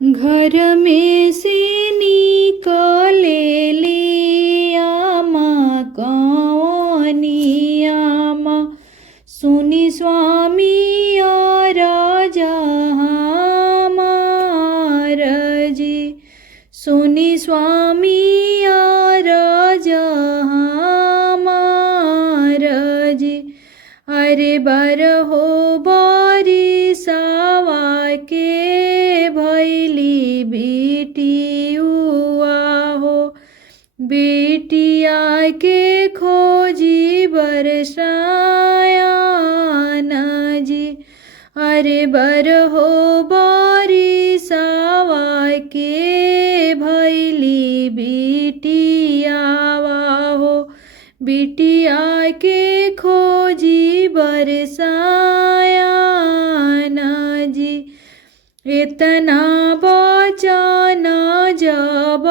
घर में से निकले ले आमा कवनी आमा, सुनी स्वामी और हमार जी। सुनी स्वामी और हमार जी। अरे बरहो बरिसवा के भैली बेटियुआ हो, बेटिया के खोजी बरसायन जी। अरे बरहो बरिसवा के भैली बेटियावा हो, बिटिया के खोजी बरसायन जी। इतना बचन जब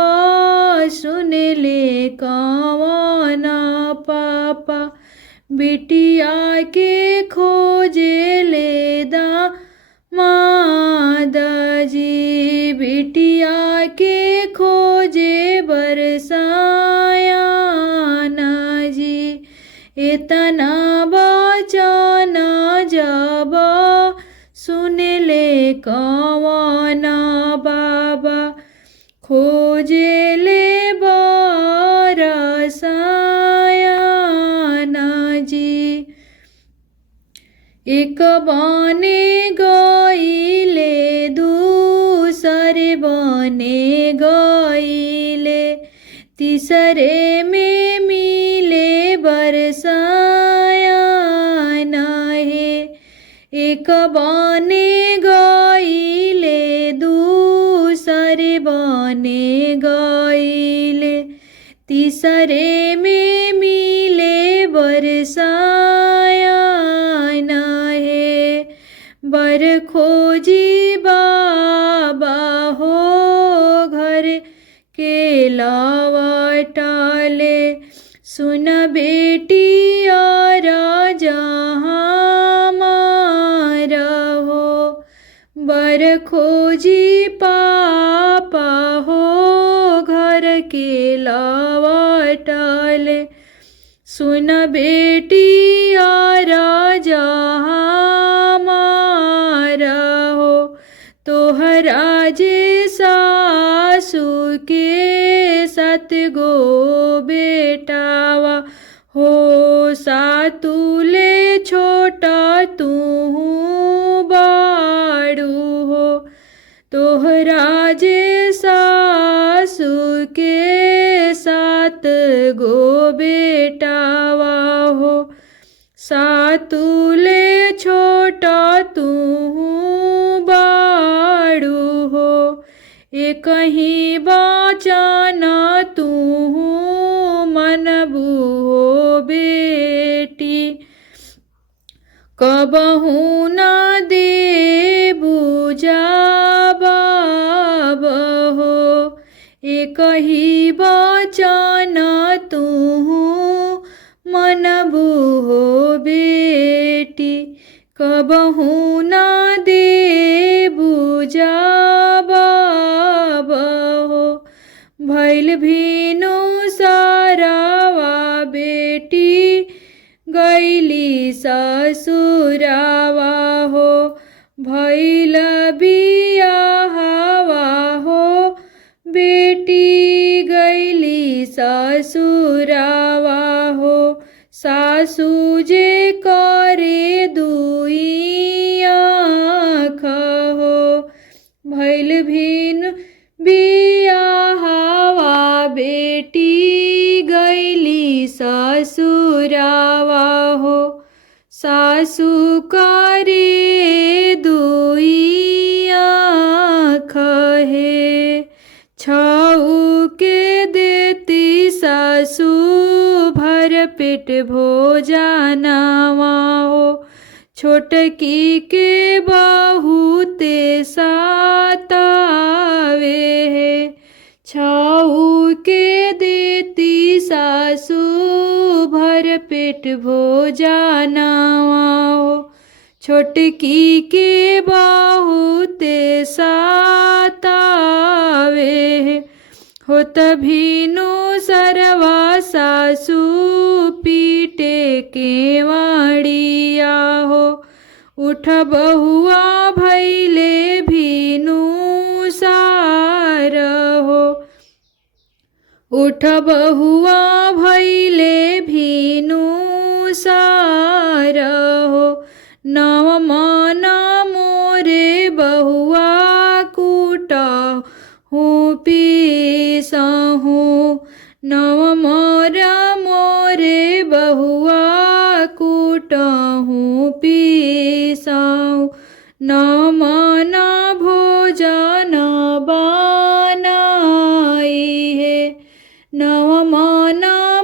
सुन ले कवन पापा, बिटिया के खोजे ले दामाद जी। बिटिया के खोजे बरसायन जी। इतना बचन जब सुन ले कवन बाबा, खोजे ले बरसायन जी। एक बने गईले दूसरे बने गईले, तीसरे में मिले बरसायन है। एक बने गईले दूसरे बने गईले, तीसरे में मिले बरसायन है। बर खोजी बाबा हो घर के लवटले, सुन बेटी और हमार हो। बर खोजी पापा हो घर के लवटले, सुन बेटी और हमार हो। तोहरा जे सासू के 7 गो बेटावा हो, सातुले छोटा तू बाड़ू हो। तोहरा जे सासू के 7 गो बेटावा हो, सातुले छोटा तू बाड़ू हो। एक ही बचन तू मनबू हो बेटी, कबहू न देबू जवाब हो। एक ही बचन तू मनबू हो बेटी, कबहू न देबू जवाब हो। भैल भीनु सारावा बेटी गैली ससुरावा हो, भैल बियाहवा हो बेटी गैली ससुरावा हो। सासू जे करे दुई आँख हो, भैल भिन बियाहवा बेटी गैली ससुरावा हो। सासू करे दुई आँख है, छऊ के देती सासू भर पेट भोजनवा हो। छोटकी के बहुते सतावे है, छऊ के देती सासू भर पेट भोजनवा हो। छोटकी के बहुते सतावे होत भीनु सरवा सासू पीटे केवाड़िया हो। उठ बहुआ भैले भीनु सार हो। उठ बहुआ भैले भीनु सार हो। नव मन मोरे बहुआ कूटा हूँ पीसहूँ। नव मोरा मोरे बहुआ कूटहूँ पीसहूँ। नव मन भोजन बनाई है। नव मन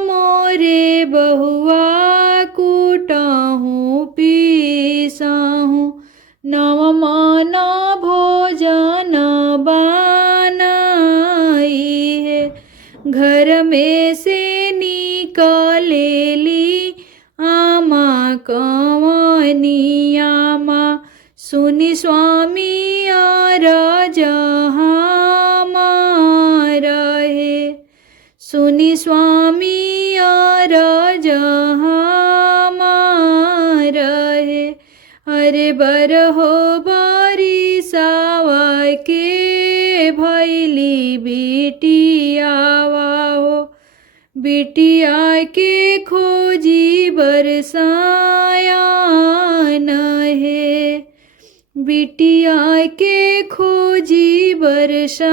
मोरे बहुआ कूटहूँ पीसहूँ। नव मन भोजन बनाई है। घर में से निकलेली आमा कवनिया माँ। सुनि स्वामी अरज हमार है। सुनि स्वामी अरज हमार है। अरे बरहो बरिसावा के भैली बिटियावा हो। बिटिया के खोजी बरसायान है। बिटिया के खोजी बरसायान